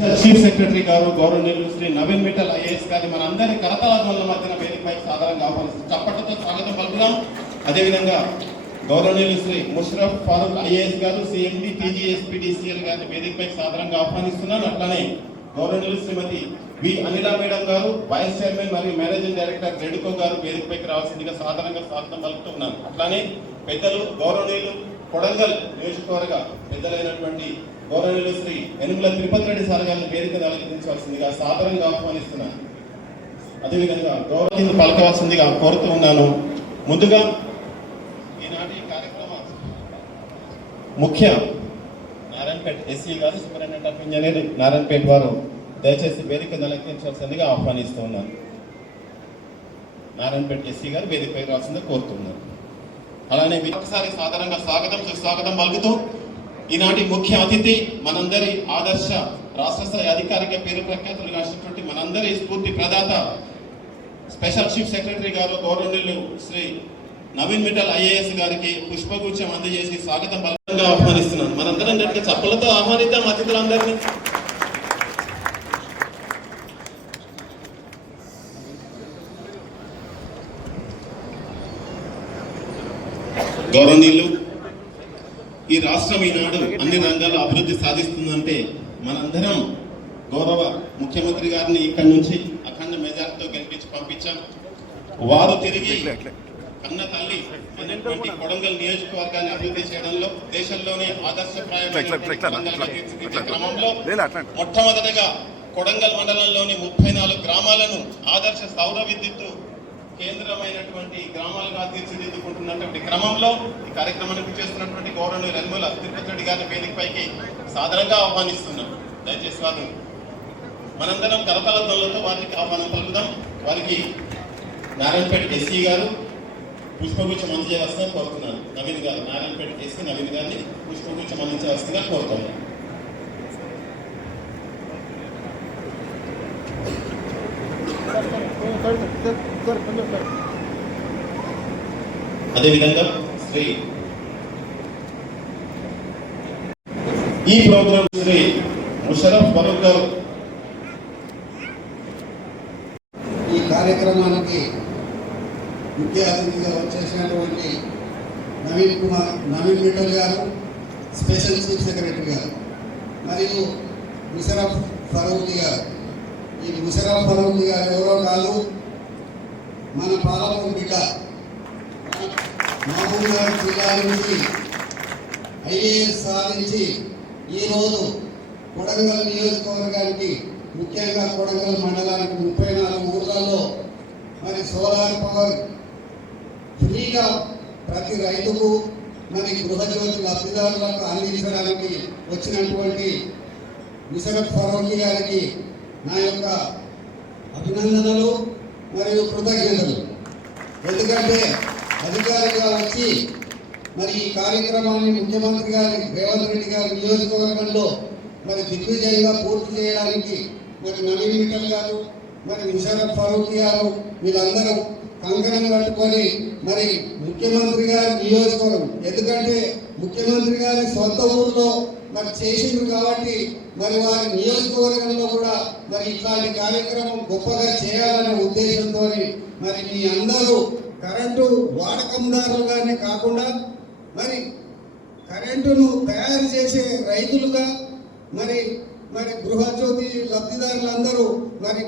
Chief secretary గారు గౌరవనీయులు Shri Naveen Mittal IAS గారి మనందరి కరతాళ మధ్యన వేదికపై సాధారణంగా ఆహ్వానిస్తుంది. చప్పట్లతో స్వాగతం పలుకుదాం. అదేవిధంగా గౌరవనీయులు శ్రీ ముషరఫ్ ఫారూక్ ఐఏఎస్ గారు సిఎండి టీజీఎస్పీడీసీఎల్ గారిని వేదికపై సాధారణంగా ఆహ్వానిస్తున్నాను. అట్లానే గౌరవనీయులు శ్రీమతి వి అనిల మేడం గారు వైస్ చైర్మన్ మరియు మేనేజింగ్ డైరెక్టర్ రెడ్కో గారు వేదికపైకి రావాల్సిందిగా సాధారణంగా స్వాగతం పలుకుతున్నాను. అట్లానే పెద్దలు గౌరవనీయులు కొడంగల్ నియోజకవర్గ పెద్దలైనటువంటి గౌరవనీయులు శ్రీ యనుమల తిరుపతి రెడ్డి సార్ గారిని వేదిక అలంకరించవలసిందిగా సాధారణంగా ఆహ్వానిస్తున్నాను. అదేవిధంగా గౌరవ పలకవలసిందిగా కోరుతూ ఉన్నాను. ముందుగా ఈనాటి కార్యక్రమ ముఖ్య నారాయణపేట ఎస్సీ గారు సూపరింటెండెంట్ ఆఫ్ ఇంజనీరింగ్ నారాయణపేట వారు దయచేసి వేదిక అలంకరించవలసిందిగా ఆహ్వానిస్తూ ఉన్నాను. నారాయణపేట ఎస్సీ గారు వేదికపై రావాల్సిందిగా కోరుతున్నారు. అలానే ఒకసారి సాధారణంగా స్వాగతం సుస్వాగతం పలుకుతూ ఈనాటి ముఖ్య అతిథి మనందరి ఆదర్శ రాష్ట్ర స్థాయి అధికారిక పేరు ప్రఖ్యాతులు కాసినటువంటి మనందరి స్ఫూర్తి ప్రదాత స్పెషల్ చీఫ్ సెక్రటరీ గారు గౌరవనీయులు శ్రీ నవీన్ మిట్టల్ ఐఏఎస్ గారికి పుష్పగుచ్చం అందజేసి స్వాగతం బలంగా ఆహ్వానిస్తున్నాను. మనందరం గట్టిగా చప్పలతో ఆహ్వానిద్దాం అతిథులందరినీ. గౌరవనీయులు, ఈ రాష్ట్రం ఈనాడు అన్ని రంగాల్లో అభివృద్ధి సాధిస్తుందంటే మనందరం గౌరవ ముఖ్యమంత్రి గారిని ఇక్కడి నుంచి అఖండ మెజార్టీతో గెలిపించి పంపించాం. వారు తిరిగి కన్న తల్లి అనేటువంటి కొడంగల్ నియోజకవర్గాన్ని అభివృద్ధి చేయడంలో దేశంలోనే ఆదర్శప్రాయమైన క్రమంలో మొట్టమొదటిగా కొడంగల్ మండలంలోని 34 గ్రామాలను ఆదర్శ సౌర విద్యుత్ కేంద్రమైనటువంటి గ్రామాలుగా తీర్చిదిద్దుకుంటున్నటువంటి క్రమంలో ఈ కార్యక్రమానికి చేస్తున్నటువంటి గౌరవనీయులు యనుమల తిరుపతి రెడ్డి గారిని వేదికపైకి సాధారణంగా ఆహ్వానిస్తున్నాం. దయచేసి వారు మనందరం కరతాళతో వారికి ఆహ్వానం పలుకుదాం. వారికి నారాయణపేట ఎస్సీ గారు పుష్పగుచ్చం అందజేయాల్సిందిగా కోరుతున్నాను. నవీన్ గారు, నారాయణపేట ఎస్సీ నవీన్ గారిని పుష్పగుచ్చం అందించవలసిందిగా కోరుతున్నాను. అదేవిధంగా శ్రీ ఈ ప్రోగ్రాం శ్రీ ముషరఫ్ ఫారూక్ గారు ఈ కార్యక్రమానికి ముఖ్య అతిథిగా వచ్చేసినటువంటి నవీన్ మిట్టల్ గారు స్పెషల్ చీఫ్ సెక్రటరీ గారు మరియు ముషరఫ్ ఫారూక్ గారు. ఈ ముషరఫ్ ఫారూక్ గారు ఎవరో కాదు, మన పాలమూరు బిడ్డ. మహబూబ్నగర్ జిల్లా నుంచి ఐఏఎస్ సాధించి ఈరోజు కొడంగల్ నియోజకవర్గానికి ముఖ్యంగా కొడంగల్ మండలానికి 34 ఊర్లలో మరి సోలార్ పవర్ ఫ్రీగా ప్రతి రైతుకు మరి గృహజ్యోతి లబ్ధిదారులకు అందించడానికి వచ్చినటువంటి ముషరఫ్ ఫారూక్ గారికి నా యొక్క అభినందనలు మరియు కృతజ్ఞతలు. ఎందుకంటే అధికారిగా వచ్చి మరి ఈ కార్యక్రమాన్ని ముఖ్యమంత్రి గారి రేవంత్ రెడ్డి గారి నియోజకవర్గంలో మరి దిగ్విజయంగా పూర్తి చేయడానికి మరి నవీన్ మిట్టల్ గారు మరి ముషరఫ్ ఫారూక్ గారు వీళ్ళందరూ కంకణం కట్టుకొని మరి ముఖ్యమంత్రి గారి నియోజకవర్గం, ఎందుకంటే ముఖ్యమంత్రి గారి సొంత ఊరిలో మరి చేసిండ్రు కాబట్టి మరి వారి నియోజకవర్గంలో కూడా మరి ఇట్లాంటి కార్యక్రమం గొప్పగా చేయాలనే ఉద్దేశంతో మరి మీ అందరూ కరెంటు వాడకందారులుగానే కాకుండా మరి కరెంటును తయారు చేసే రైతులుగా మరి మరి గృహజ్యోతి లబ్ధిదారులందరూ మరి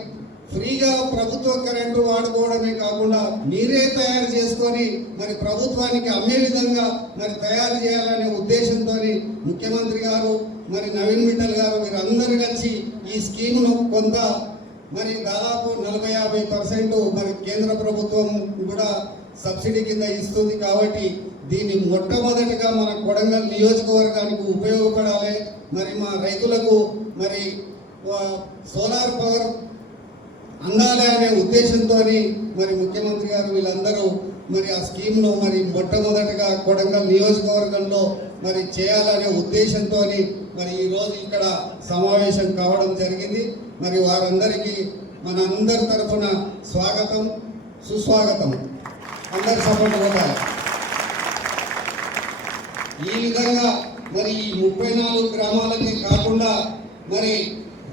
ఫ్రీగా ప్రభుత్వ కరెంటు వాడుకోవడమే కాకుండా మీరే తయారు చేసుకొని మరి ప్రభుత్వానికి అమ్మే విధంగా మరి తయారు చేయాలనే ఉద్దేశంతో ముఖ్యమంత్రి గారు మరి నవీన్ మిట్టల్ గారు వీరందరూ కలిసి ఈ స్కీమ్ను కొంత మరి దాదాపు 40-50% మరి కేంద్ర ప్రభుత్వం కూడా సబ్సిడీ కింద ఇస్తుంది. కాబట్టి దీన్ని మొట్టమొదటిగా మన కొడంగల్ నియోజకవర్గానికి ఉపయోగపడాలి. మరి మా రైతులకు మరి సోలార్ పవర్ అందాలి అనే ఉద్దేశంతో మరి ముఖ్యమంత్రి గారు వీళ్ళందరూ మరి ఆ స్కీమ్ను మరి మొట్టమొదటిగా కొడంగల్ నియోజకవర్గంలో మరి చేయాలనే ఉద్దేశంతో మరి ఈరోజు ఇక్కడ సమావేశం కావడం జరిగింది. మరి వారందరికీ మన అందరి తరఫున స్వాగతం సుస్వాగతం. అందరి సపోర్ట్ కొట్టాలి. ఈ విధంగా మరి ఈ 34 గ్రామాలకే కాకుండా మరి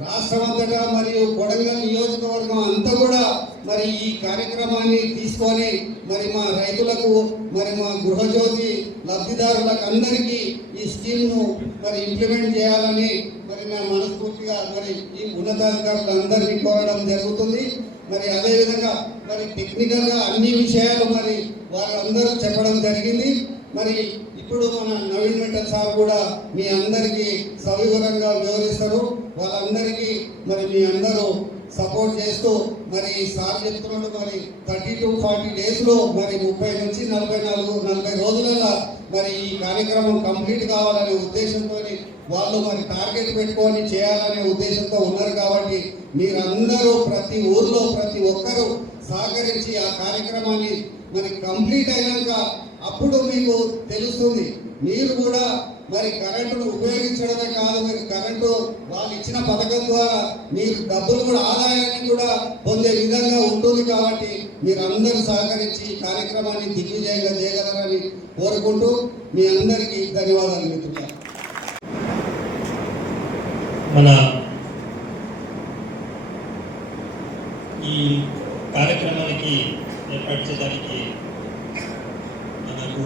రాష్ట్రమంతటా మరియు కొడంగల్ నియోజకవర్గం అంతా కూడా మరి ఈ కార్యక్రమాన్ని తీసుకొని మరి మా రైతులకు మరి మా గృహజ్యోతి లబ్ధిదారులకు అందరికీ ఈ స్కీమ్ను మరి ఇంప్లిమెంట్ చేయాలని మరి మేము మనస్ఫూర్తిగా మరి ఈ ఉన్నతాధికారులందరినీ కోరడం జరుగుతుంది. మరి అదేవిధంగా మరి టెక్నికల్గా అన్ని విషయాలు మరి వాళ్ళందరూ చెప్పడం జరిగింది. మరి ఇప్పుడు మన నవీన్ మిట్టల్ సార్ కూడా మీ అందరికీ సవివరంగా వివరిస్తారు. వాళ్ళందరికీ మరి మీ అందరూ సపోర్ట్ చేస్తూ మరి సార్ చెప్తున్నట్టు మరి 30 to 40 డేస్లో మరి 30 నుంచి 40 రోజులలో మరి ఈ కార్యక్రమం కంప్లీట్ కావాలనే ఉద్దేశంతో వాళ్ళు మరి టార్గెట్ పెట్టుకొని చేయాలనే ఉద్దేశంతో ఉన్నారు. కాబట్టి మీరందరూ ప్రతి ఊర్లో ప్రతి ఒక్కరూ సహకరించి ఆ కార్యక్రమాన్ని మరి కంప్లీట్ అయినాక అప్పుడు మీకు తెలుస్తుంది. మీరు కూడా మరి కరెంటును ఉపయోగించడమే కాదు, మీరు కరెంటు వాళ్ళు ఇచ్చిన పథకం ద్వారా మీరు డబ్బులు కూడా ఆదాయాన్ని కూడా పొందే విధంగా ఉంటుంది. కాబట్టి మీరు అందరూ సహకరించి ఈ కార్యక్రమాన్ని దిగ్విజయంగా చేయగలరని కోరుకుంటూ మీ అందరికీ ధన్యవాదాలు మిత్రులారా. మన ఈ కార్యక్రమానికి ఏర్పాటు చేయడానికి మనకు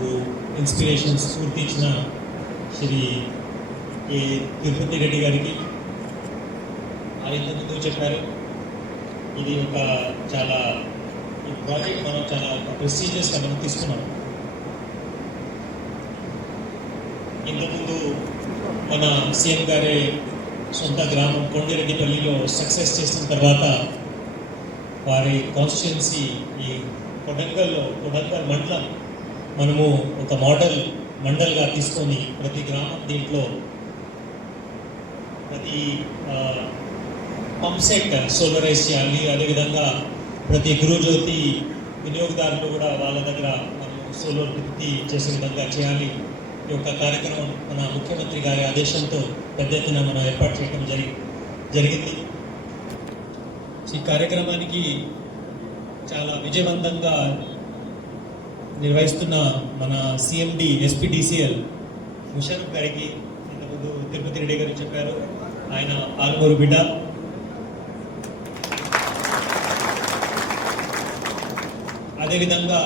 ఇన్స్పిరేషన్ స్ఫూర్తి ఇచ్చిన శ్రీ కె తిరుపతి రెడ్డి గారికి ఆయన ముందు చెప్పారు. ఇది ఒక చాలా ఈ ప్రాజెక్ట్ మనం చాలా ప్రెస్టీజియస్గా మనం తీసుకున్నాం. ఇంతకుముందు మన సీఎం గారే సొంత గ్రామం కొండిరెడ్డిపల్లిలో సక్సెస్ చేసిన తర్వాత వారి కాన్స్టిట్యున్సీ ఈ కొడంగల్ మండలం మనము ఒక మోడల్ మండల్గా తీసుకొని ప్రతి గ్రామం దీంట్లో ప్రతి పంప్ సెట్ సోలరైజ్ చేయాలి. అదేవిధంగా ప్రతి గృహజ్యోతి వినియోగదారులు కూడా వాళ్ళ దగ్గర మనం సోలార్ వృత్తి చేసే విధంగా చేయాలి. ఈ యొక్క కార్యక్రమం మన ముఖ్యమంత్రి గారి ఆదేశంతో పెద్ద ఎత్తున మనం ఏర్పాటు చేయడం జరిగింది. ఈ కార్యక్రమానికి చాలా విజయవంతంగా నిర్వహిస్తున్న మన సిఎండి ఎస్పీడీసీఎల్ ముషరఫ్ గారికి ఇంతకుముందు తిరుపతి రెడ్డి గారు చెప్పారు, ఆయన ఆల్మూరు బిడ్డ. అదేవిధంగా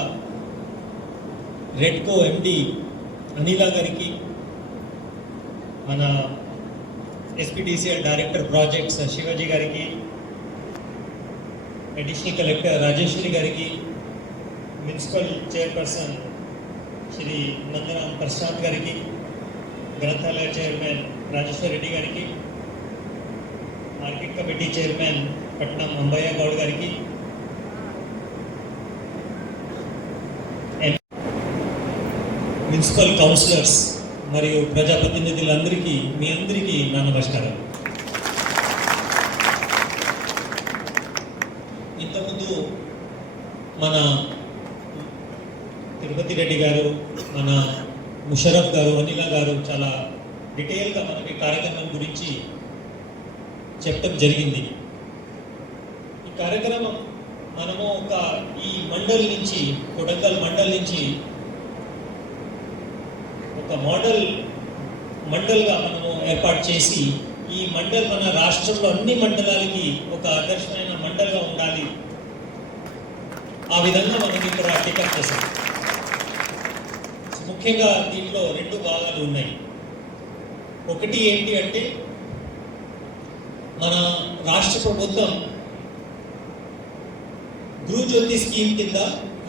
రెడ్కో ఎండి అనిలా గారికి, మన ఎస్పీడీసీఎల్ డైరెక్టర్ ప్రాజెక్ట్స్ శివాజీ గారికి, అడిషనల్ కలెక్టర్ రాజేశ్వరి గారికి, మున్సిపల్ చైర్పర్సన్ శ్రీ నందరామ్ ప్రసాద్ గారికి, గ్రంథాలయ చైర్మన్ రాజేశ్వర్ రెడ్డి గారికి, మార్కెట్ కమిటీ చైర్మన్ పట్నం అంబయ్య గౌడ్ గారికి, మున్సిపల్ కౌన్సిలర్స్ మరియు ప్రజాప్రతినిధులందరికీ మీ అందరికీ నా నమస్కారం. ఇంతకుముందు మన తిరుపతి రెడ్డి గారు, మన ముషరఫ్ గారు, అనిల గారు చాలా డీటెయిల్గా మనకి కార్యక్రమం గురించి చెప్పడం జరిగింది. ఈ కార్యక్రమం మనము ఈ మండల్ నుంచి, కొడంగల్ మండల్ నుంచి ఒక మోడల్ మండల్గా మనము ఏర్పాటు చేసి ఈ మండల్ మన రాష్ట్రంలో అన్ని మండలాలకి ఒక ఆదర్శమైన మండల్గా ఉండాలి. ఆ విధంగా మనం ఇక్కడ టికెట్ చేసాం. ముఖ్యంగా దీంట్లో 2 భాగాలు ఉన్నాయి. ఒకటి ఏంటి అంటే మన రాష్ట్ర ప్రభుత్వం గృహజ్యోతి స్కీమ్ కింద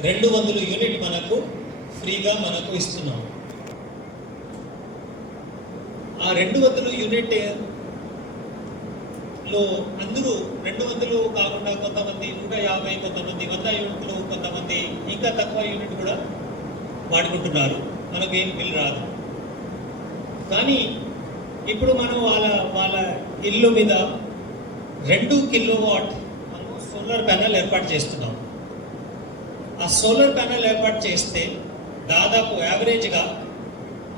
200 యూనిట్ మనకు ఫ్రీగా మనకు ఇస్తున్నాం. ఆ 200 యూనిట్ లో అందరూ 200 కాకుండా కొంతమంది 150, కొంతమంది 100 యూనిట్లు, కొంతమంది ఇంకా తక్కువ యూనిట్ కూడా వాడుకుంటున్నారు. మనకు ఏం బిల్ రాదు. కానీ ఇప్పుడు మనం వాళ్ళ ఇల్లు మీద 2 కిలోవాట్ మనం సోలార్ ప్యానెల్ ఏర్పాటు చేస్తున్నాం. ఆ సోలార్ ప్యానెల్ ఏర్పాటు చేస్తే దాదాపు యావరేజ్గా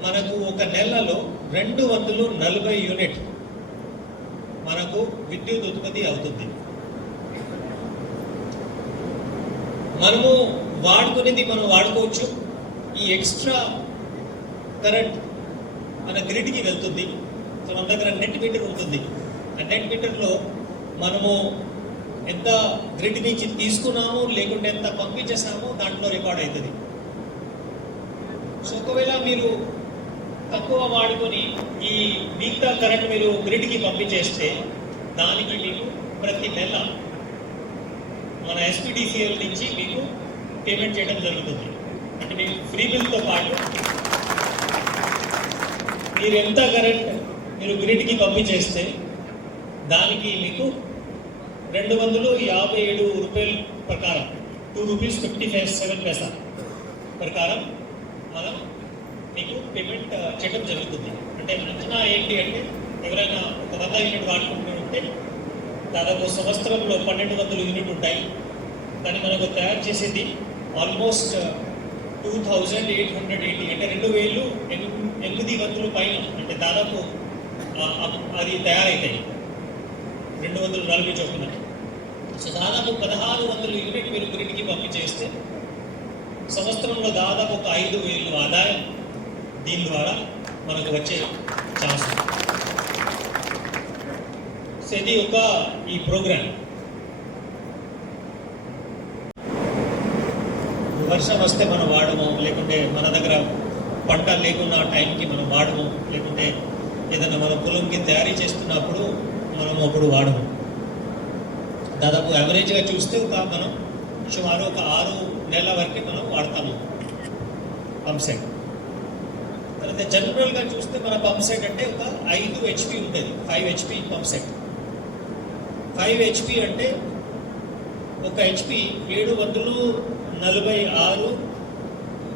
మనకు ఒక నెలలో 240 యూనిట్ మనకు విద్యుత్ ఉత్పత్తి అవుతుంది. మనము వాడుకునేది మనం వాడుకోవచ్చు. ఈ ఎక్స్ట్రా కరెంట్ మన గ్రిడ్కి వెళ్తుంది. సో మన దగ్గర నెట్ మీటర్ ఉంటుంది. 100 మీటర్లో మనము ఎంత గ్రిడ్ నుంచి తీసుకున్నాము లేకుంటే ఎంత పంపించేసామో దాంట్లో రికార్డ్ అవుతుంది. సో ఒకవేళ మీరు తక్కువ వాడుకొని ఈ మిగతా కరెంట్ మీరు గ్రిడ్కి పంపించేస్తే దానికి మీకు ప్రతి నెల మన SPDCL నుంచి మీకు పేమెంట్ చేయడం జరుగుతుంది. అంటే మీకు ఫ్రీ బిల్తో పాటు మీరు ఎంత కరెంట్ మీరు గ్రిడ్కి పంపించేస్తే దానికి మీకు 257 రూపాయల ప్రకారం ₹2.57 ప్రకారం మనం మీకు పేమెంట్ చేయడం జరుగుతుంది. అంటే అంచనా ఏంటి అంటే ఎవరైనా ఒక 100 యూనిట్ వాడుకుంటుంటే దాదాపు సంవత్సరంలో 1200 యూనిట్ ఉంటాయి. కానీ మనకు తయారు చేసేది ఆల్మోస్ట్ 2880 అంటే 2800 పైన, అంటే దాదాపు అది తయారైతాయి 240 చొప్పున. సో దాదాపు 1600 యూనిట్ మీరు గ్రిడ్కి పంపించేస్తే సంవత్సరంలో దాదాపు ఒక 5000 ఆదాయం దీని ద్వారా మనకు వచ్చే ఛాన్స్. సో ఇది ఒక ఈ ప్రోగ్రామ్. వర్షం వస్తే మనం వాడము, లేకుంటే మన దగ్గర పంట లేకున్న టైంకి మనం వాడము, లేకుంటే ఏదైనా మన పొలంకి తయారీ చేస్తున్నప్పుడు మనము అప్పుడు వాడము. దాదాపు యావరేజ్గా చూస్తే మనం సుమారు ఒక 6 నెలల వరకు మనం వాడతాము పంప్ సెట్. తర్వాత జనరల్గా చూస్తే మన పంప్ సెట్ అంటే ఒక 5 HP ఉంటుంది, 5 HP పంప్ సెట్. 5 HP అంటే ఒక HP 746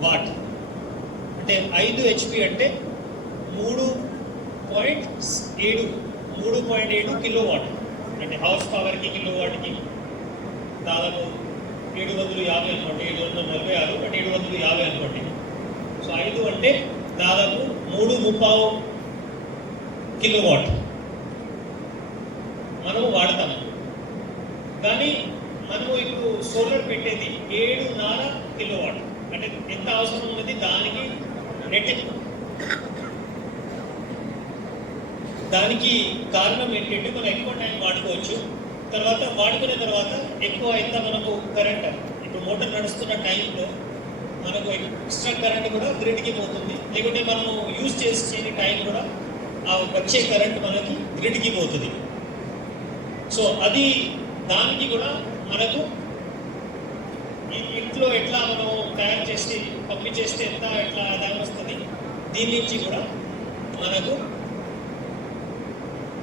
వాట్. అంటే 5 HP అంటే 3.7 కిలో వాట్. అంటే హౌస్ పవర్కి కిలో వాట్కి దాదాపు 750 అనుకోండి, 746 అంటే 750 అనుకోండి. సో 5 అంటే దాదాపు 3.35 కిలో వాట్ మనము వాడతాము. కానీ మనము ఇప్పుడు సోలార్ పెట్టేది 7.5 కిలో వాట్. అంటే ఎంత అవసరం ఉన్నది దానికి నెట్. దానికి కారణం ఏంటంటే మనం ఎక్కువ టైం వాడుకోవచ్చు. తర్వాత వాడుకునే తర్వాత ఎక్కువ అయితే మనకు కరెంట్, ఇప్పుడు మోటార్ నడుస్తున్న టైంలో మనకు ఎక్స్ట్రా కరెంట్ కూడా గ్రిడ్కి పోతుంది. లేకుంటే మనము యూజ్ చేసే టైం కూడా ఆ వచ్చే కరెంట్ మనకి గ్రిడ్కి పోతుంది. సో అది దానికి కూడా మనకు ఇంట్లో ఎట్లా మనం తయారు చేసి పంపించేస్తే ఎట్లా ఆదాయం వస్తుంది, దీని నుంచి కూడా మనకు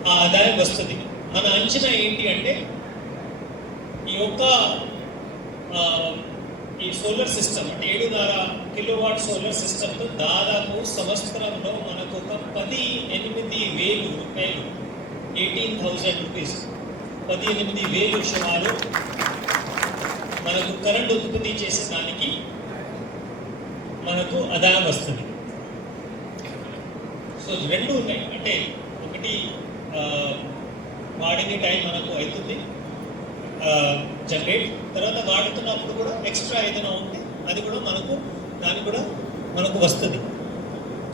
ఆ ఆదాయం వస్తుంది. మన అంచనా ఏంటి అంటే ఈ సోలార్ సిస్టమ్ అంటే 7.5 కిలోవాట్ సోలార్ సిస్టమ్తో దాదాపు సంవత్సరంలో మనకు ఒక 18,000 రూపాయలు, 18,000 రూపీస్, 18,000 సుమారు మనకు కరెంట్ ఉత్పత్తి చేసేదానికి మనకు ఆదాయం వస్తుంది. సో 2 ఉన్నాయి. అంటే ఒకటి వాడిన టైం మనకు అవుతుంది జనరేట్, తర్వాత వాడుతున్నప్పుడు కూడా ఎక్స్ట్రా ఏదైనా ఉంటే అది కూడా దానికి కూడా మనకు వస్తుంది.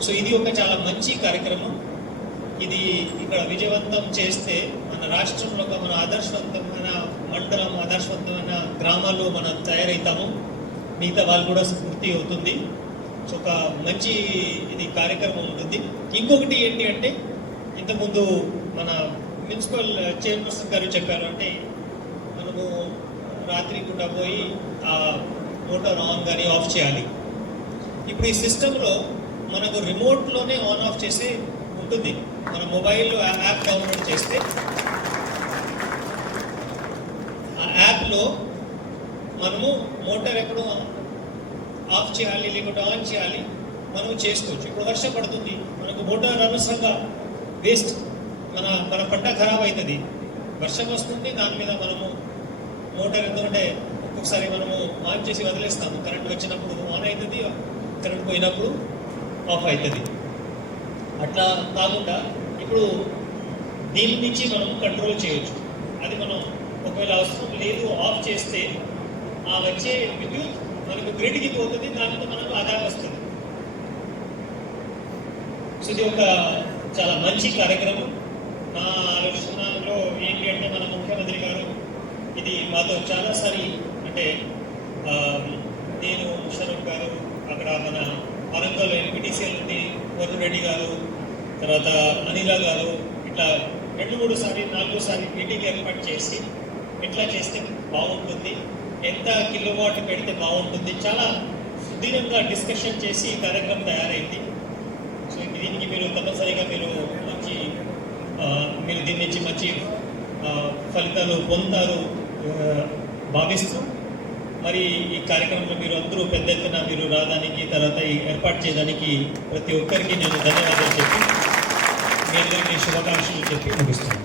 సో ఇది ఒక చాలా మంచి కార్యక్రమం. ఇది ఇక్కడ విజయవంతం చేస్తే మన రాష్ట్రంలో మన ఆదర్శవంతమైన మండలం, ఆదర్శవంతమైన గ్రామాల్లో మనం తయారవుతాము. మిగతా వాళ్ళు కూడా స్ఫూర్తి అవుతుంది. సో ఒక మంచి ఇది కార్యక్రమం ఉంటుంది. ఇంకొకటి ఏంటి అంటే ఇంతకుముందు మన మున్సిపల్ చైర్పర్సన్ గారు చెప్పారు, అంటే మనము రాత్రి పూట పోయి ఆ మోటార్ ఆన్ కానీ ఆఫ్ చేయాలి. ఇప్పుడు ఈ సిస్టంలో మనకు రిమోట్లోనే ఆన్ ఆఫ్ చేసే ఉంటుంది. మన మొబైల్లో యాప్ డౌన్లోడ్ చేస్తే ఆ యాప్లో మనము మోటార్ ఎప్పుడు ఆఫ్ చేయాలి లేకుంటే ఆన్ చేయాలి మనం చేసుకోవచ్చు. ఇప్పుడు వర్షం పడుతుంది, మనకు మోటార్ అనవసరంగా వేస్ట్, మన పంట ఖరాబ్ అవుతుంది. వర్షం వస్తుంది, దాని మీద మనము మోటార్ ఎందుకంటే ఒక్కొక్కసారి మనము ఆన్ చేసి వదిలేస్తాము. కరెంట్ వచ్చినప్పుడు ఆన్ అవుతుంది, కరెంట్ పోయినప్పుడు ఆఫ్ అవుతుంది. అట్లా కాకుండా ఇప్పుడు దీని నుంచి మనం కంట్రోల్ చేయొచ్చు. అది మనం ఒకవేళ అవసరం లేదు ఆఫ్ చేస్తే ఆ వచ్చే విద్యుత్ మనకు గ్రిడ్కి పోతుంది, దానితో మనకు ఆదాయం వస్తుంది. సో ఇది ఒక చాలా మంచి కార్యక్రమం. నా ఆలోచన ఏంటి అంటే మన ముఖ్యమంత్రి గారు ఇది మాతో చాలాసారి అంటే ఆ, నేను ముషరఫ్ గారు అక్కడ మన వరంగల్ ఎంపీటీసీఎల్ ఉంది వరుణ్ రెడ్డి గారు తర్వాత అనిల గారు ఇట్లా 2-3 సారి 4 సారి మీటింగ్ ఏర్పాటు చేసి ఎట్లా చేస్తే బాగుంటుంది, ఎంత కిలోవాట్ పెడితే బాగుంటుంది, చాలా సుదీర్ఘంగా డిస్కషన్ చేసి ఈ కార్యక్రమం తయారైంది. సో దీనికి మీరు తప్పనిసరిగా మీరు మంచి మీరు దీని నుంచి మంచి ఫలితాలు పొందుతారు భావిస్తూ మరి ఈ కార్యక్రమంలో మీరు అందరూ పెద్ద ఎత్తున మీరు రావడానికి తర్వాత ఈ ఏర్పాటు చేయడానికి ప్రతి ఒక్కరికి నేను ధన్యవాదాలు చెప్పి మీ అందరికీ శుభాకాంక్షలు చెప్పి ముగిస్తాను.